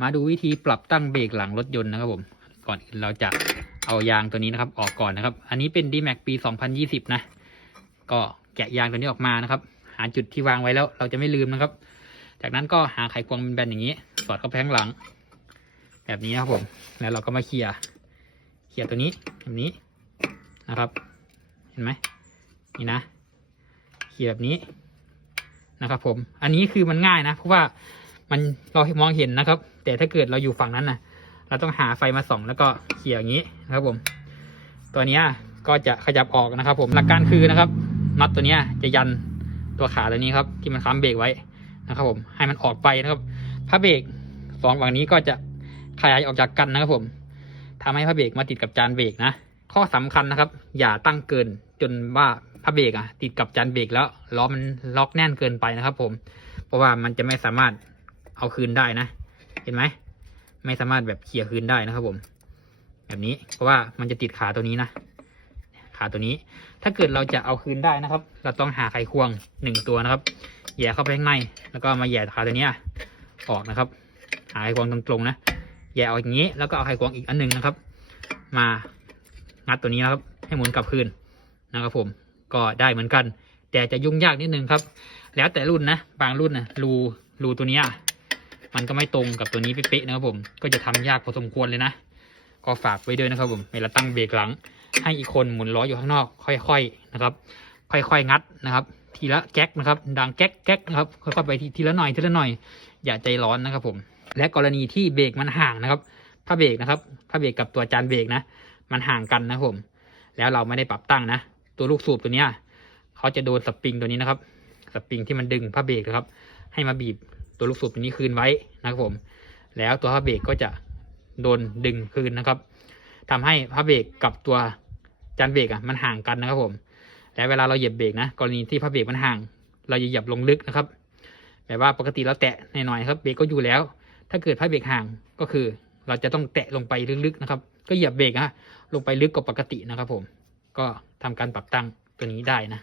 มาดูวิธีปรับตั้งเบรกหลังรถยนต์นะครับผม ก่อนอื่นเราจะเอายางตัวนี้นะครับ ออกก่อนนะครับ อันนี้เป็น D-Max ปี 2020 นะ ก็แกะยางตัวนี้ออกมานะครับ หาจุดที่วางไว้แล้วเราจะไม่ลืมนะครับ จากนั้นก็หาไขควงแบนอย่างนี้ สอดเข้าไปข้างหลัง แบบนี้นะครับผม แล้วเราก็มาเคลียร์เคลียร์ตัวนี้แบบนี้นะครับ เห็นไหมนี่นะเคลียร์แบบนี้นะครับ ผม อันนี้คือมันง่ายนะเพราะว่า มันเรามองเห็นนะครับ แต่ถ้าเกิดเราอยู่ฝั่งนั้นนะเราต้องหาไฟมาส่องแล้วก็เคลียอย่างนี้นะครับผม ตัวนี้ก็จะขยับออกนะครับ ผมหลักการคือนะครับน็อตตัวนี้จะยันตัวขาตัวนี้ครับ ที่มันค้ำเบรกไว้นะครับ ผมให้มันออกไปนะครับผ้าเบรกสองฝั่งนี้ก็จะขยายออกจากกันนะครับ ผมทำให้ผ้าเบรกมาติดกับจานเบรกนะข้อสำคัญนะครับ อย่าตั้งเกินจนว่าผ้าเบรกอะติดกับจานเบรกแล้วล้อมันล็อกแน่นเกินไปนะครับ ผม เพราะว่ามันจะไม่สามารถ เอาคืนได้นะ เห็นไหม ไม่สามารถแบบเคลียร์คืนได้นะครับผม แบบนี้ เพราะว่ามันจะติดขาตัวนี้นะ ขาตัวนี้ ถ้าเกิดเราจะเอาคืนได้นะครับ เราต้องหาไขควงหนึ่งตัวนะครับ แย่เข้าไปข้างใน แล้วก็มาแย่ขาตัวนี้ออกนะครับ หาไขควงตรงๆนะ แย่ออกอย่างนี้ แล้วก็เอาไขควงอีกอันหนึ่งนะครับ มางัดตัวนี้นะครับ ให้หมุนกลับคืนนะครับผม ก็ได้เหมือนกัน แต่จะยุ่งยากนิดนึงครับ แล้วแต่รุ่นนะ บางรุ่นนะรูรูตัวนี้ มันก็ไม่ตรงกับตัวนี้เป๊ะๆนะครับผม ก็จะทำยากพอสมควรเลยนะ ก็ฝากไว้ด้วยนะครับผม เวลาตั้งเบรกหลัง ให้อีกคนหมุนล้ออยู่ข้างนอก ค่อยๆนะครับ ค่อยๆงัดนะครับ ทีละแก๊กนะครับ ดังแก๊กแก๊กนะครับ ค่อยๆไปทีละหน่อยทีละหน่อย อย่าใจร้อนนะครับผม และกรณีที่เบรกมันห่างนะครับผ้าเบรกนะครับผ้าเบรกกับตัวจานเบรกนะ มันห่างกันนะครับผม แล้วเราไม่ได้ปรับตั้งนะ ตัวลูกสูบตัวเนี้ยเขาจะโดนสปริงตัวนี้นะครับ สปริงที่มันดึงผ้าเบรกนะครับ ให้มาบีบ ตัวลูกสูบตัวนี้คืนไว้นะครับผม แล้วตัวผ้าเบรกก็จะโดนดึงคืนนะครับทำให้ผ้าเบรกกับตัวจานเบรกอะมันห่างกันนะครับผม แล้วเวลาเราเหยียบเบรกนะกรณีที่ผ้าเบรกมันห่าง เราจะเหยียบลงลึกนะครับแบบว่าปกติเราแตะหน่อยๆครับเบรกก็อยู่แล้ว ถ้าเกิดผ้าเบรกห่างก็คือ เราจะต้องแตะลงไปลึกๆนะครับ ก็เหยียบเบรกนะลงไปลึกกว่าปกตินะครับผม ก็ทำการปรับตั้งตัวนี้ได้นะ